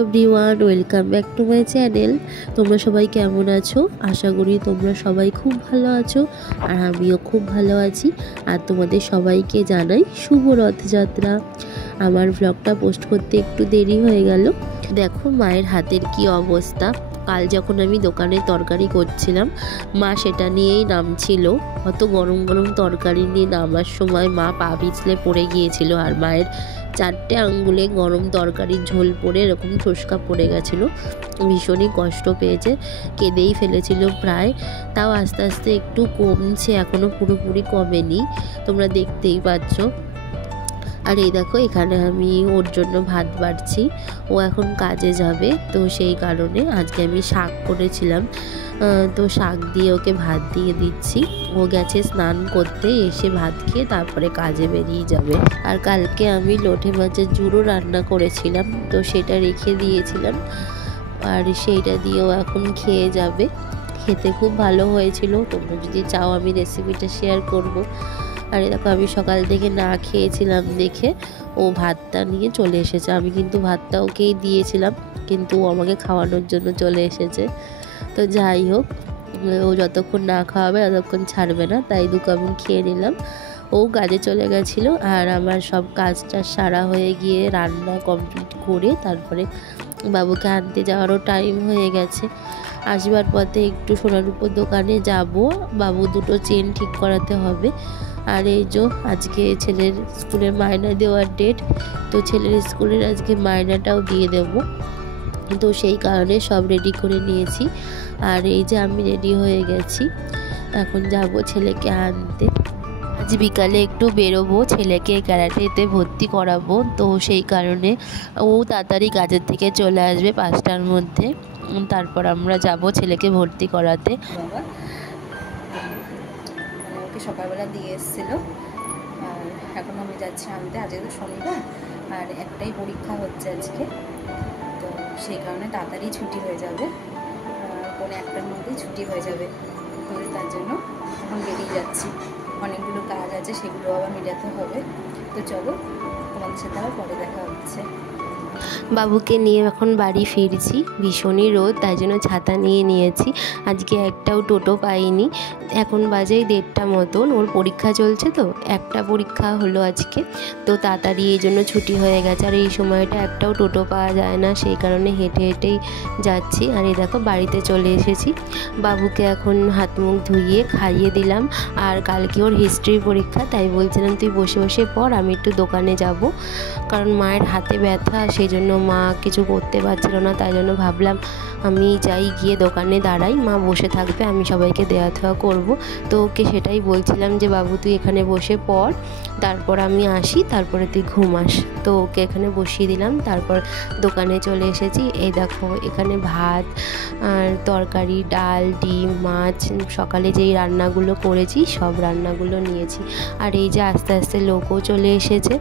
Everyone, welcome back to my channel. তোমরা সবাই কেমন আছো? আশা করি তোমরা সবাই খুব ভালো আছো, আর আমিও খুব ভালো আছি। আর তোমাদের সবাইকে জানাই শুভ রথযাত্রা। আমার ব্লগটা পোস্ট করতে একটু দেরি হয়ে গেল। দেখো মায়ের হাতের কি অবস্থা। কাল যখন আমি দোকানে তরকারি করছিলাম, মা সেটা নিয়েই নামছিল। অত গরম গরম তরকারি নিয়ে নামার সময় মা পা পিছলে পড়ে গিয়েছিল, আর মায়ের 4টে আঙ্গুলে গরম তরকারির ঝোল পড়ে এরকম ঠোসকা পড়ে গেছিলো। ভীষণই কষ্ট পেয়েছে, কেঁদেই ফেলেছিল প্রায়। তাও আস্তে আস্তে একটু কমছে, এখনও পুরোপুরি কমেনি, তোমরা দেখতেই পাচ্ছ। আর এই দেখো এখানে আমি ওর জন্য ভাত বাড়ছি, ও এখন কাজে যাবে, তো সেই কারণে আজকে আমি শাক করেছিলাম, তো শাক দিয়ে ওকে ভাত দিয়ে দিচ্ছি। ও গেছে স্নান করতে, এসে ভাত খেয়ে তারপরে কাজে বেরিয়ে যাবে। আর কালকে আমি লোটে মাছের ঝুড়ো রান্না করেছিলাম, তো সেটা রেখে দিয়েছিলাম, আর সেইটা দিয়েও এখন খেয়ে যাবে। খেতে খুব ভালো হয়েছিল, তোমরা যদি চাও আমি রেসিপিটা শেয়ার করব। আর দেখো আমি সকাল থেকে না খেয়েছিলাম দেখে ও ভাতটা নিয়ে চলে এসেছে। আমি কিন্তু ভাতটা ওকেই দিয়েছিলাম, কিন্তু ও আমাকে খাওয়ানোর জন্য চলে এসেছে। তো যাই হোক, ও যতক্ষণ না খাওয়াবে ততক্ষণ ছাড়বে না, তাই দুটো আমি খেয়ে নিলাম। ও কাজে চলে গেছিলো, আর আমার সব কাজটা সারা হয়ে গিয়ে রান্না কমপ্লিট করে তারপরে বাবুকে আনতে যাওয়ারও টাইম হয়ে গেছে। আসবার পথে একটু সোনারূপোর দোকানে যাব, বাবু দুটো চেন ঠিক করাতে হবে। আর এই যে আজকে ছেলের স্কুলের মায়না দেওয়ার ডেট, তো ছেলের স্কুলের আজকে মায়নাটাও দিয়ে দেব, তো সেই কারণে সব রেডি করে নিয়েছি। আর এই যে আমি রেডি হয়ে গেছি, এখন যাব ছেলেকে আনতে। আজ বিকালে একটু বেরোবো, ছেলেকে ক্যারাটেতে ভর্তি করাবো, তো সেই কারণে ও তাড়াতাড়ি কাজের থেকে চলে আসবে 5টার মধ্যে। তারপর আমরা যাব ছেলেকে ভর্তি করাতে। ওকে সকালবেলা দিয়ে এসেছিলো, আর এখন আমি যাচ্ছি আনতে। আজকে তো শনিবার, আর একটাই পরীক্ষা হচ্ছে আজকে, তো সেই কারণে তাড়াতাড়ি ছুটি হয়ে যাবে, 1:45-র মধ্যেই ছুটি হয়ে যাবে। তো তার জন্য এখন বেরিয়ে যাচ্ছি, অনেকগুলো কাজ আছে, সেগুলো আবার মেটাতে হবে। তো চলো, তোমাদের সাথে আবার পরে দেখা হচ্ছে। বাবুকে নিয়ে এখন বাড়ি ফিরছি, ভীষণই রোদ, তাই জন্য ছাতা নিয়ে নিয়েছি। আজকে একটাও টোটো পাইনি। এখন বাজে 1:30 মতন, ওর পরীক্ষা চলছে, তো একটা পরীক্ষা হলো আজকে, তো তাড়াতাড়ি এই জন্য ছুটি হয়ে গেছে। আর এই সময়টা একটাও টোটো পাওয়া যায় না, সেই কারণে হেঁটে হেঁটেই যাচ্ছি। আর এই দেখো বাড়িতে চলে এসেছি। বাবুকে এখন হাত মুখ ধুইয়ে খাইয়ে দিলাম। আর কালকে ওর হিস্ট্রি পরীক্ষা, তাই বলছিলাম তুই বসে বসে পড়, আমি একটু দোকানে যাব, কারণ মায়ের হাতে ব্যথা, সেই জন্য মা কিছু করতে পারছিল না। তাই জন্য ভাবলাম আমি যাই, গিয়ে দোকানে দাঁড়াই, মা বসে থাকবে, আমি সবাইকে দেওয়া থাওয়া করবো। তো ওকে সেটাই বলছিলাম যে বাবু তুই এখানে বসে পড়, তারপর আমি আসি, তারপরে তুই ঘুমাস। তো ওকে এখানে বসিয়ে দিলাম, তারপর দোকানে চলে এসেছি। এই দেখো এখানে ভাত আর তরকারি, ডাল, ডিম, মাছ, সকালে যেই রান্নাগুলো করেছি সব রান্নাগুলো নিয়েছি। আর এই যে আস্তে আস্তে লোকও চলে এসেছে,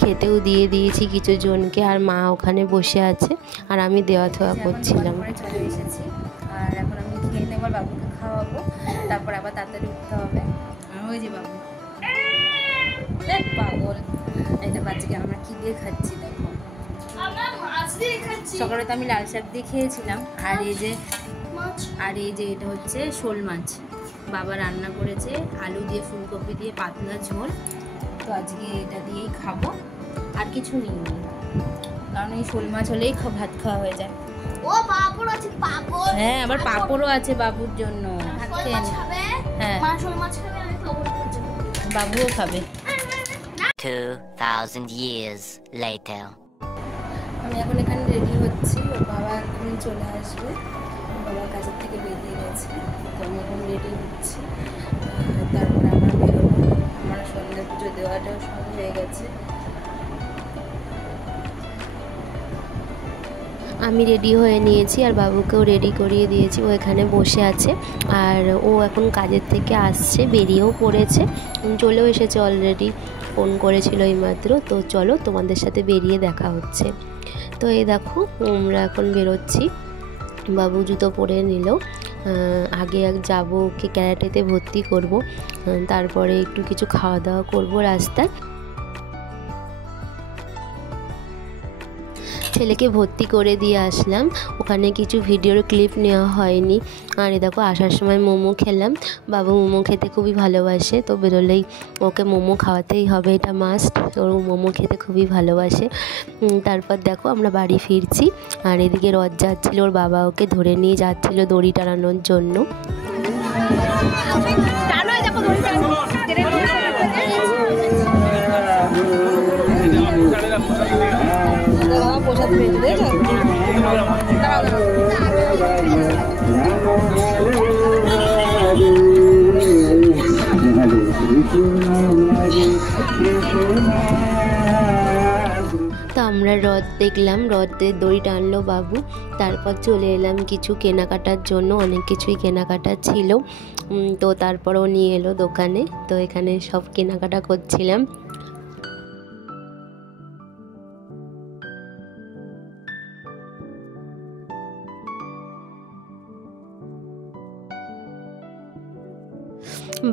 খেতেও দিয়ে দিয়েছি কিছু জনকে, আর মা ওখানে বসে আছে, আর আমি দেওয়া থাওয়া করছিলাম। চলে এসেছি, আর এখন আমি খেয়ে নেবার বাবুকে খাওয়াবো, তারপর আবার তাড়াতাড়ি উঠতে হবে। ওই যে বাবু পাগল, এটা বাচ্চাকে আমরা কি দিয়ে খাচ্ছি দেখো। সকালে তো আমি লাল শাক দিয়ে খেয়েছিলাম, আর এই যে এটা হচ্ছে শোল মাছ, বাবা রান্না করেছে আলু দিয়ে ফুলকপি দিয়ে পাতলা ঝোল। তো আজকে এটা দিয়েই খাবো, আর কিছু নিই, কারণ এই শোল মাছ হলেই ভাত খাওয়া হয়ে যায়। ও পাপড় আছে, পাপড়, হ্যাঁ আবার পাপড়ও আছে বাবুর জন্য। হ্যাঁ বাবুও খাবে। 2000 years later. আমি এখন এখানে রেডি হচ্ছি, ওর বাবা এখন চলে আসবে, বাবা কাজের থেকে বেরিয়ে গেছে, তো আমি এখন রেডি হচ্ছি, তারপরে আমরা বেরোবো। আমার সন্ধ্যা পুজো দেওয়াটাও সব হয়ে গেছে। আমি রেডি হয়ে নিয়েছি, আর বাবুকেও রেডি করিয়ে দিয়েছি, ও এখানে বসে আছে। আর ও এখন কাজের থেকে আসছে, বেরিয়েও পড়েছে, চলেও এসেছে অলরেডি, ফোন করেছিল এইমাত্র। তো চলো তোমাদের সাথে বেরিয়ে দেখা হচ্ছে। তো এই দেখো আমরা এখন বেরোচ্ছি, বাবু জুতো পরে নিল। আগে যাবো ওকে ক্যারাটেতে ভর্তি করব, তারপরে একটু কিছু খাওয়া দাওয়া করব রাস্তায়। ছেলেকে ভর্তি করে দিয়ে আসলাম, ওখানে কিছু ভিডিওর ক্লিপ নেওয়া হয়নি। আর এ দেখো আসার সময় মোমো খেলাম, বাবু মোমো খেতে খুবই ভালোবাসে, তো বেরোলেই ওকে মোমো খাওয়াতেই হবে, এটা মাস্ট, ওর মোমো খেতে খুবই ভালোবাসে। তারপর দেখো আমরা বাড়ি ফিরছি, আর এদিকে রথ যাচ্ছিলো, ওর বাবা ওকে ধরে নিয়ে যাচ্ছিলো দড়ি টানানোর জন্য। প্রসাদ পেয়েছে দেখো। তো আমরা রথ দেখলাম, রথের দড়ি টানলো বাবু, তারপর চলে এলাম কিছু কেনাকাটার জন্য, অনেক কিছুই কেনাকাটা ছিল। তো তারপরও নিয়ে এলো দোকানে, তো এখানে সব কেনাকাটা করছিলাম।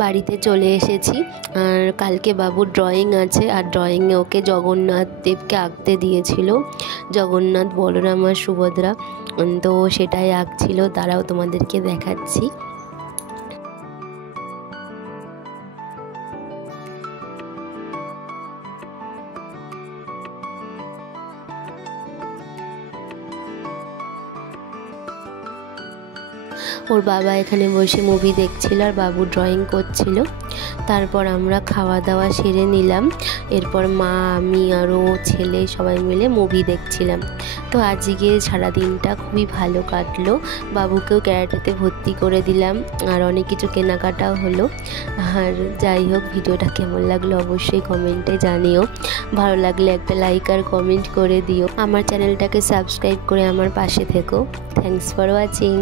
বাড়িতে চলে এসেছি, আর কালকে বাবুর ড্রয়িং আছে, আর ড্রয়িংয়ে ওকে জগন্নাথ দেবকে আঁকতে দিয়েছিল, জগন্নাথ, বলরাম আর সুভদ্রা, তো সেটাই আঁকছিল, তারাও তোমাদেরকে দেখাচ্ছি। ওর বাবা এখানে বসে মুভি দেখছিল আর বাবু ড্রয়িং করছিল। তারপর আমরা খাওয়া দাওয়া সেরে নিলাম, এরপর মা, আমি আর ও ছেলে সবাই মিলে মুভি দেখছিলাম। তো আজকে সারাদিনটা খুবই ভালো কাটলো, বাবুকেও ক্যারাটেতে ভর্তি করে দিলাম, আর অনেক কিছু কেনাকাটাও হলো। আর যাই হোক, ভিডিওটা কেমন লাগলো অবশ্যই কমেন্টে জানিও, ভালো লাগলে একটা লাইক আর কমেন্ট করে দিও, আমার চ্যানেলটাকে সাবস্ক্রাইব করে আমার পাশে থেকো। Thanks for watching.